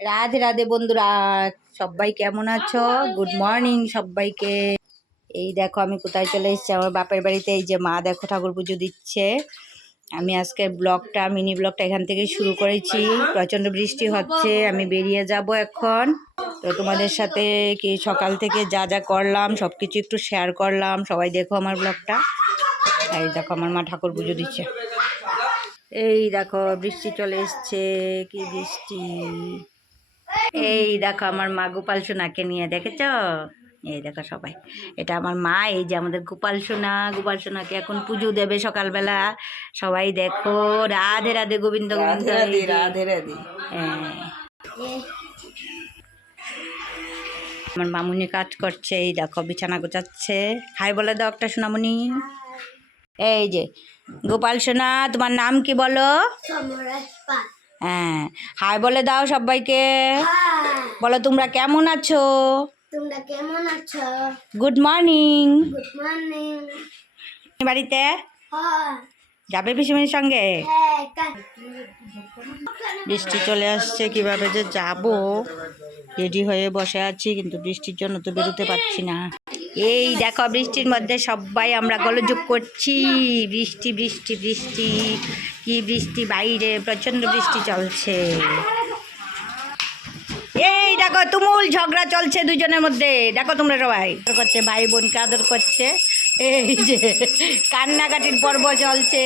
রাধে রাধে বন্ধুরা, সবাই কেমন আছো? গুড মর্নিং সবাইকে। এই দেখো, আমি কোথায় চলে এসেছি? আমার বাপের বাড়িতে। এই যে মা দেখো, ঠাকুর পুজো দিচ্ছে। আমি আজকে ব্লগটা, মিনি ব্লগটা এখান থেকে শুরু করেছি। প্রচণ্ড বৃষ্টি হচ্ছে, আমি বেরিয়ে যাব এখন। তো তোমাদের সাথে কি সকাল থেকে যা যা করলাম সব কিছু একটু শেয়ার করলাম। সবাই দেখো আমার ব্লগটা। এই দেখো, আমার মা ঠাকুর পুজো দিচ্ছে। এই দেখো, বৃষ্টি চলে এসছে। কি বৃষ্টি? এই দেখো আমার মা গোপাল সোনাকে নিয়ে দেখেছ? এই দেখো সবাই। এটা আমার মা এই যে আমাদের গোপাল সোনা। গোপাল সোনাকে এখন পুজো দেবে সকালবেলা। সবাই দেখো রাধে রাধে গোবিন্দ গোবিন্দ রাধে রাধে হ্যাঁ। আমার মামুনি কাজ করছে এই দেখো বিছানা গোছাচ্ছে। হাই বলে দাও একটা সোনামণি। এই যে গোপাল সোনা তোমার নাম কি বলো? হ্যাঁ। হাই বলে দাও সবাইকে। বলো তোমরা কেমন আছো? তোমরা কেমন আছো? গুড মর্নিং গুড মর্নিং বাড়িতে? হ্যাঁ। যাবে পিসিমণির সঙ্গে? হ্যাঁ বৃষ্টি চলে আসছে কীভাবে যে যাব? রেডি হয়ে বসে আছি কিন্তু বৃষ্টির জন্য তো বেরোতে পারছি না। এই দেখো, বৃষ্টির মধ্যে সবাই আমরা গোলযোগ করছি। বৃষ্টি বৃষ্টি বৃষ্টি। কি বৃষ্টি, বাইরে প্রচণ্ড বৃষ্টি চলছে। এই দেখো, তুমুল ঝগড়া চলছে দুজনের মধ্যে। দেখো তোমরা সবাই করছে ভাই বোনকে আদর করছে। এই যে, কান্নাকাটির পর্ব চলছে।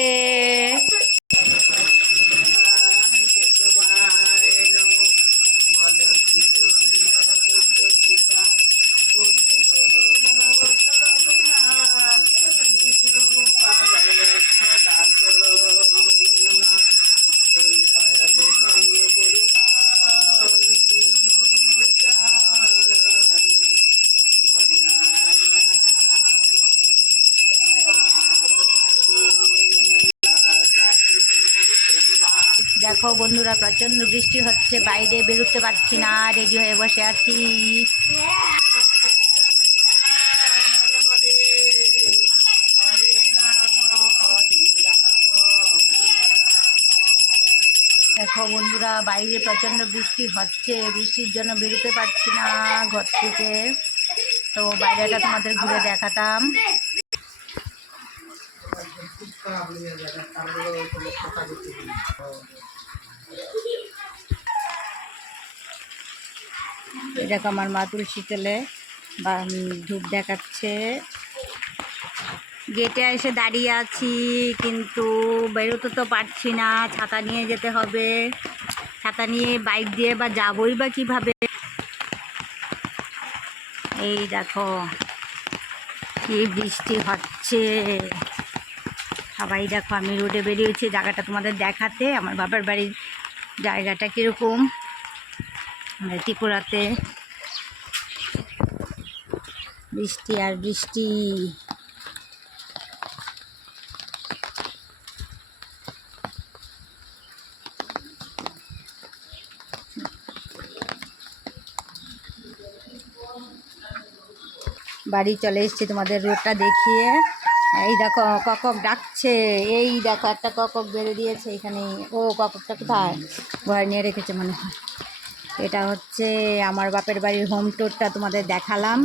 দেখো বন্ধুরা, প্রচণ্ড বৃষ্টি হচ্ছে, বাইরে বেরোতে পারছি না রেডি হয়ে বসে আছি। দেখো বন্ধুরা, বাইরে প্রচণ্ড বৃষ্টি হচ্ছে, বৃষ্টির জন্য বেরোতে পারছি না ঘর থেকে। তো বাইরেটা তোমাদের ঘুরে দেখাতাম এই দেখো আমার মা তুলসী তেলে, বা ধূপ দেখাচ্ছে। গেটে এসে দাঁড়িয়ে আছি, কিন্তু বেরোতে তো পারছি না, ছাতা নিয়ে যেতে হবে। ছাতা নিয়ে বাইক দিয়ে বা যাবই বা কীভাবে? এই দেখো, কি বৃষ্টি হচ্ছে। সবাই দেখো, আমি রোডে বেরিয়েছি, জায়গাটা তোমাদের দেখাতে। আমার বাবার বাড়ির জায়গাটা কীরকম? ত্রিপুরাতে বৃষ্টি আর বৃষ্টি। বাড়ি চলে এসেছি তোমাদের রোডটা দেখিয়ে। এই দেখো, ককক ডাকছে। এই দেখো, একটা ককক বেড়ে দিয়েছে এখানে। ও কককটা কোথায়? ঘরে নিয়ে রেখেছে মনে হয়। এটা হচ্ছে আমার বাপের বাড়ির হোম টুরটা তোমাদের দেখালাম।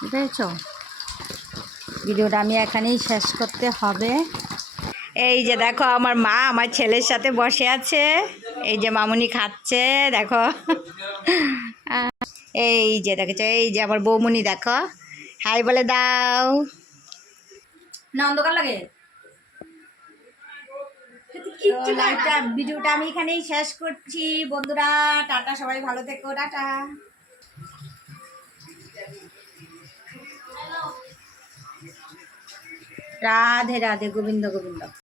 বুঝতে পেরেছ ভিডিওটা আমি এখানেই শেষ করতে হবে। এই যে দেখো, আমার মা আমার ছেলের সাথে বসে আছে। এই যে মামুনি খাচ্ছে, দেখো। এই যে দেখেছ, এই যে আমার বৌমুনি, দেখো। হাই বলে দাও। না অন্ধকার লাগে? ভিডিওটা আমি এখানেই শেষ করছি। বন্ধুরা টাটা সবাই ভালো থেকো টাটা। রাধে রাধে গোবিন্দ গোবিন্দ।